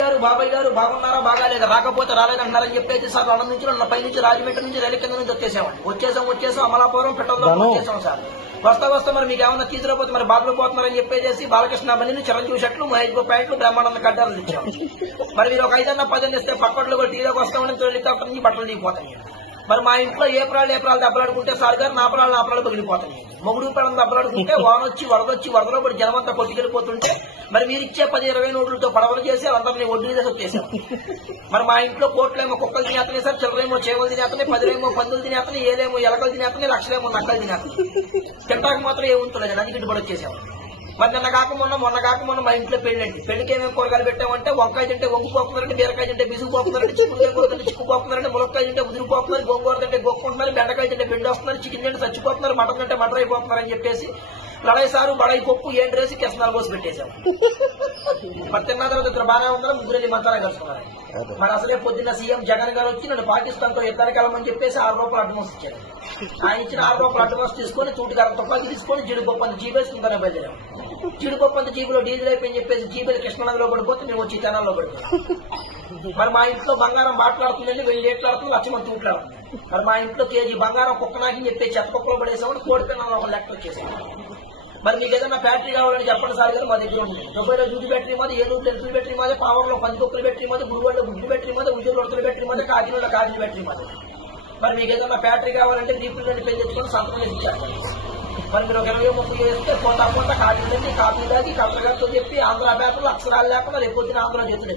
బాబాయ్ గారు బాగున్నారా బాగాలేదా రాకపోతే రాలేదంటున్నారని చెప్పేసి సార్ అన్న నుంచి పై నుంచి రాజమండ్రి నుంచి రైలు కింద నుంచి వచ్చేసాం అమలాపురం పెట్రోల్ వచ్చేసాం సార్. వస్తా మరి మీకు ఏమన్నా తీసుకురాపోతే మరి బాధలు పోతున్నారని చెప్పేసి బాలకృష్ణ బండిని చిరంజీవి షర్ట్లు మహేష్ ప్యాంట్లు బ్రహ్మానంద కడ్డాలు ఇచ్చాం. మరి మీరు ఒక 5 10 ఇస్తే పక్కట్లో కూడా టీలోకి వస్తామని హెలికాప్టర్ నుంచి బట్టలు దిగిపోతాయి. మరి మా ఇంట్లో ఏప్రాలు దెబ్బలాడుకుంటే సార్ గారు నాపరాలు పగిలిపోతాయి. మొగుడు పిల్లలు దెబ్బలాడుకుంటే వరదలో పడి జనమంతా కొట్టుకెళ్ళిపోతుంటే మరి మీరు ఇచ్చే 10-20 నోట్లతో పడవలు చేసి అందరినీ ఒడ్డు చేసి వచ్చేసాం. మరి మా ఇంట్లో కోట్లేమో కుక్కలు తినేతనే సార్, చిల్లరేమో చేవలు తినేతనే, 10 పందులు తినేతనే, ఏలేమో ఎలకలు తినేతనే, లక్షలేమో నక్కలు తినేతనే. తింటాక మాత్రం ఏముంటుంది అందుకు ఇటుబడి వచ్చేసాం. మరి మొన్న కాక మొన్న మా ఇంట్లో పెళ్లికి ఏమేమి కూరగాయలు పెట్టామంటే వంకాయ తింటే వంగిపోతున్నారంటే, బీరకాయ తింటే బిసుకుపోతున్నారంటే, చిక్కుడుకాయ తింటే చిక్కుపోతున్నారంటే, ములక్కాయ తింటే ఉదిరిపోతున్నారు, గోంగూర తింటే గోక్కుంటున్నారు, బెండకాయ తింటే బెండి వస్తున్నారు, చికెన్ తింటే చచ్చిపోతున్నారు, మటన్ తింటే మటర్ అయిపోతున్నారని చెప్పేసి లడాయి సారు బడాయి పప్పు ఏంట్రేసి కెసనాలు పోసి పెట్టేశాం. మరి తిన్న తర్వాత ఇద్దరు బాగానే ఉన్నారు, ముగ్గురు మంచారా కలుసుకున్నారు. మరి అసలే పొద్దున్న సీఎం జగన్ గారు వచ్చి నన్ను పాకిస్తాన్ తో యుద్ధానికి వెళ్ళమని చెప్పేసి 6 రూపాయలు అడ్వాన్స్ ఇచ్చారు. ఆయన ఇచ్చిన 6 రూపాయలు అడ్వాన్స్ తీసుకొని తూటిగారు తుపాకి తీసుకొని జీడిపప్పు అంత జీపేసుకుంటానే బయలుదేరాం. జీడిపప్పు అంత జీబులో డీజిల్ అయిపోయి చెప్పేసి జీబీలు కృష్ణనదిలో పడిపోతే మేము వచ్చి తెనాల్లో పడిపోయాం. మరి మా ఇంట్లో బంగారం మాట్లాడుతుందండి, 1000 ఏట్లాడుతుంది, 1,00,000 మంది తూట్లాడుతుంది. మరి మా ఇంట్లో కేజీ బంగారం కుక్కనాకి చెప్పి చెత్త కుక్కలో పడేసామని కోడి పిల్లలు ఒక లెక్క వచ్చేసాం. మరి మీకు ఏదైనా బ్యాటరీ కావాలని చెప్పండి సార్ గారు మా దగ్గర ఉంది. దుబాయ్లో జూది బ్యాటరీ మాది, ఏలూరులో ఎల్పీ బ్యాటరీ మాది, పావర్లో 10 కుక్కల బ్యాటరీ మాది, గుడివాడలో గుడ్డి బ్యాటరీ మాది, ఉద్యోగుల బ్యాటరీ మాది, కాకినాడలో కాజీ బ్యాటరీ మాది. మరి మీకు ఏదైనా బ్యాటరీ కావాలంటే దీపులు పెళ్లి తెచ్చుకొని సంతకం చేసి ఇచ్చారు. మరి మీరు ఒక 20-30 వేస్తే పోతా కాజీ కాపీ దాగి కలెక్టర్ గారితో చెప్పి ఆంధ్ర పేపర్లు అక్షరాలు లేకుండా రేపు పొద్దున ఆంధ్ర చేతులు